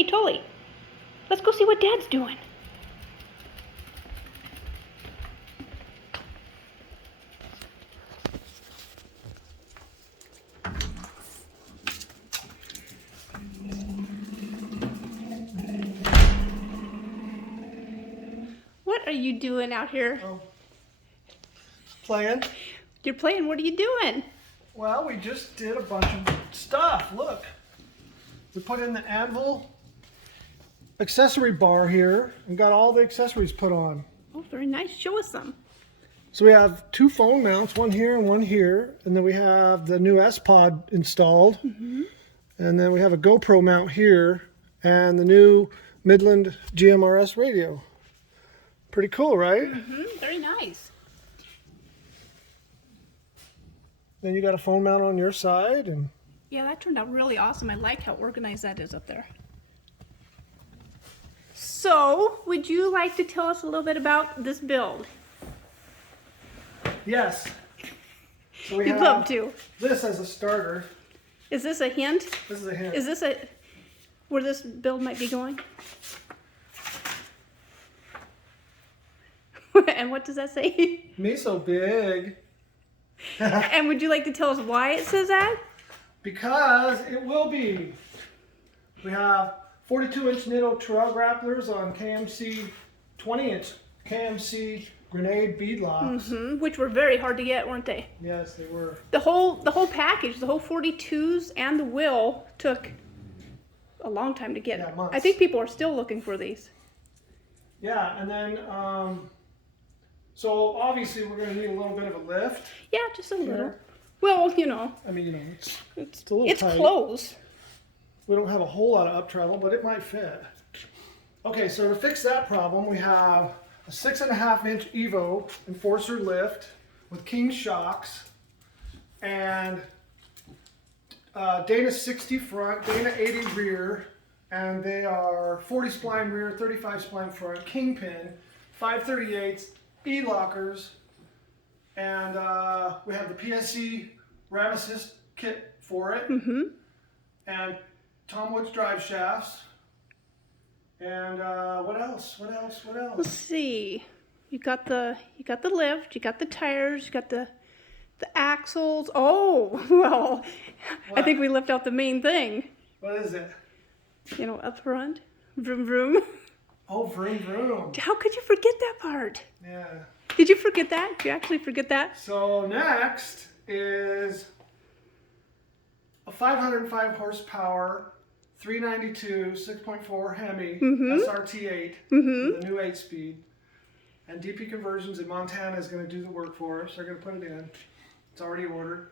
Hey, Tully, let's go see what Dad's doing. What are you doing out here? Oh, playing. You're playing. What are you doing? Well, we just did a bunch of stuff. Look, we put in the Anvil accessory bar here and got all the accessories put on. Oh, very nice. Show us some. So we have two phone mounts, one here and one here, and then we have the new sPod installed, and then we have a GoPro mount here and the new Midland GMRS radio. Pretty cool, right? Very nice. Then you got a phone mount on your side, and Yeah, that turned out really awesome. I like how organized that is up there. So, would you like to tell us a little bit about this build? yes. So we You'd have love to. this as a starter. Is this a hint? This is a hint. Is this a where this build might be going? And what does that say? Me so big. And would you like to tell us why it says that? Because it will be. We have 42-inch Nitto Trail Grapplers on KMC 20-inch KMC Grenade beadlocks. Which were very hard to get, weren't they? Yes, they were. The whole package, the whole 42s and the wheel took a long time to get. Yeah, months. I think people are still looking for these. Yeah, and then, so obviously we're going to need a little bit of a lift. Yeah, just a little. Here. Well, you know, I mean, it's a little tight. close. We don't have a whole lot of up travel, but it might fit. Okay, so to fix that problem, we have a 6.5-inch Evo Enforcer lift with King shocks and Dana 60 front, Dana 80 rear, and they are 40 spline rear, 35 spline front, Kingpin, 538s, E-lockers, and we have the PSC Ram Assist kit for it, and Tom Woods drive shafts, and what else? Let's see. You got the lift. You got the tires. You got the axles. Oh, well, I think we left out the main thing. What is it? You know, up front, vroom vroom. Oh, vroom vroom. How could you forget that part? Yeah. Did you forget that? Did you actually forget that? So next is a 505 horsepower, 392 6.4 Hemi SRT8 with a new 8-speed. And DP Conversions in Montana is going to do the work for us. They're going to put it in. It's already ordered.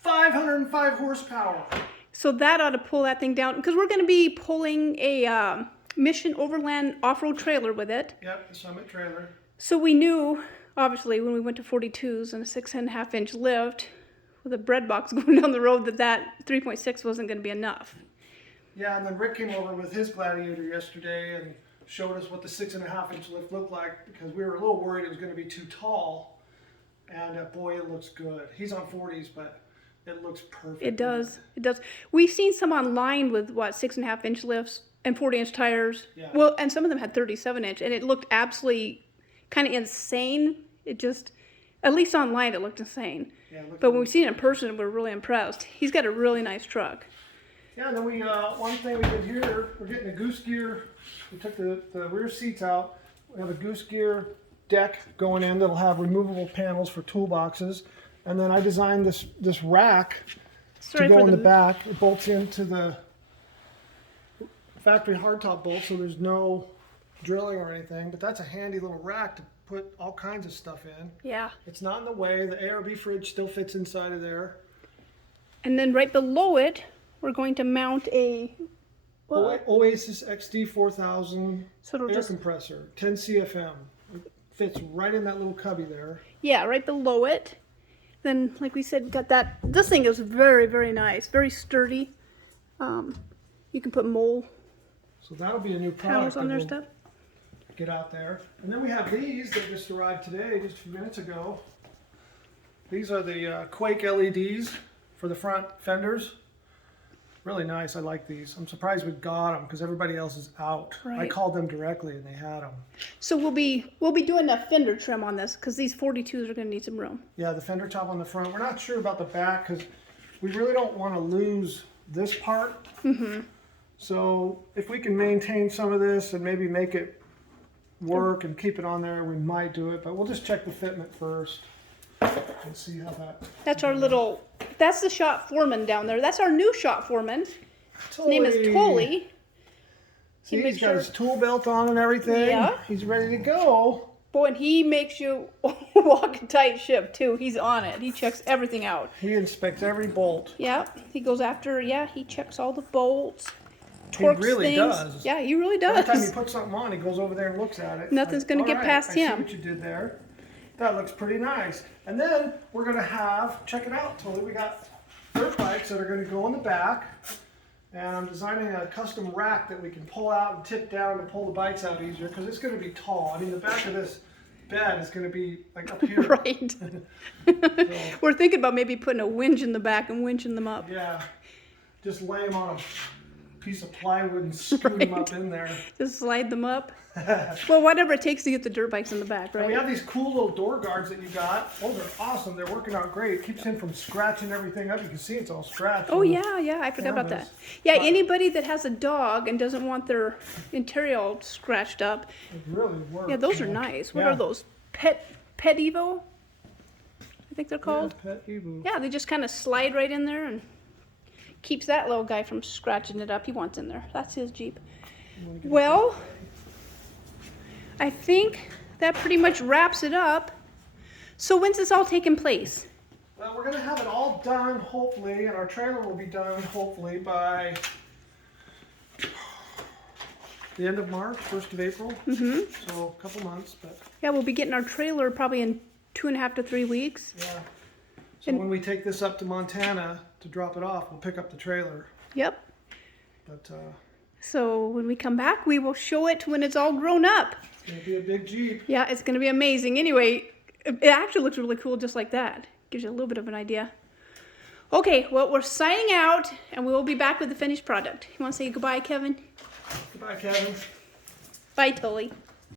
505 horsepower. So that ought to pull that thing down because we're going to be pulling a Mission Overland off-road trailer with it. Yep, the Summit trailer. So we knew, obviously, when we went to 42s and a 6.5-inch lift with a bread box going down the road, that 3.6 wasn't going to be enough. Yeah, and then Rick came over with his Gladiator yesterday and showed us what the 6.5-inch lift looked like because we were a little worried it was going to be too tall. And boy, it looks good. He's on 40s, but it looks perfect. It does. It does. We've seen some online with, 6.5-inch lifts and 40-inch tires. Yeah. Well, and some of them had 37-inch, and it looked absolutely kind of insane. It just, at least online, it looked insane. Yeah, But when we seen it in person, we're really impressed. He's got a really nice truck. Yeah, and then we one thing we did here, we're getting a Goose Gear. We took the rear seats out. We have a Goose Gear deck going in that'll have removable panels for toolboxes. And then I designed this rack to go in the back. It bolts into the factory hardtop bolt, so there's no drilling or anything. But that's a handy little rack to put all kinds of stuff in. Yeah. It's not in the way. The ARB fridge still fits inside of there. And then right below it, we're going to mount a Oasis XD 4000 So it'll air just, compressor, 10 CFM. It fits right in that little cubby there. yeah, right below it. Then, like we said, got that. This thing is very, very nice, very sturdy. You can put mole So that'll be a new panels product on that their we'll stuff. get out there. And then we have these that just arrived today, just a few minutes ago. These are the Quake LEDs for the front fenders. really nice. I like these. I'm surprised we got them because everybody else is out. I Right. called them directly and they had them. So we'll be doing a fender trim on this because these 42s are going to need some room. Yeah, the fender top on the front. We're not sure about the back because we really don't want to lose this part. Mm-hmm. So if we can maintain some of this and maybe make it work and keep it on there, we might do it. But we'll just check the fitment first and see how that. That's our little. That's the shop foreman down there. That's our new shop foreman. His name is Tully. See, makes he's got sure- his tool belt on and everything. Yeah. He's ready to go. Boy, and he makes you walk a tight ship too. He's on it. He checks everything out. He inspects every bolt. Yeah, he goes after. Yeah, he checks all the bolts. He Torques really things. does. Yeah, he really Every time does. you put something on, he goes over there and looks at it. Nothing's gonna get "All past I see him." what you did there. That looks pretty nice. And then we're gonna have, check it out, Totally. We got dirt bikes that are gonna go in the back. And I'm designing a custom rack that we can pull out and tip down to pull the bikes out easier because it's gonna be tall. I mean, the back of this bed is gonna be like up here. Right. We're thinking about maybe putting a winch in the back and winching them up. Yeah. Just lay them on a piece of plywood and scoot them up in there. Just slide them up. Well, whatever it takes to get the dirt bikes in the back, And we right? have these cool little door guards that you got. Those are awesome. They're working out great. It keeps him from scratching everything up. You can see it's all scratched. Oh yeah, I forgot about that. Canvas. Yeah, But- anybody that has a dog and doesn't want their interior all scratched up, It really works. yeah, those are man. nice. What Yeah. are those? Pet Evo? I think they're called. Yeah, Pet Evo. Yeah, they just kind of slide right in there and keeps that little guy from scratching it up. He wants in there. That's his Jeep. Well, I think that pretty much wraps it up. So when's this all taking place? Well, we're going to have it all done, hopefully, and our trailer will be done, hopefully, by the end of March, 1st of April. Mm-hmm. So a couple months, but Yeah, we'll be getting our trailer probably in 2.5 to 3 weeks. yeah. So And- when we take this up to Montana to drop it off, we'll pick up the trailer. Yep. But So when we come back, we will show it when it's all grown up. it's going to be a big Jeep. Yeah, it's going to be amazing. Anyway, it actually looks really cool just like that. Gives you a little bit of an idea. Okay, well, we're signing out, and we will be back with the finished product. You want to say goodbye, Kevin? Goodbye, Kevin. Bye, Tully.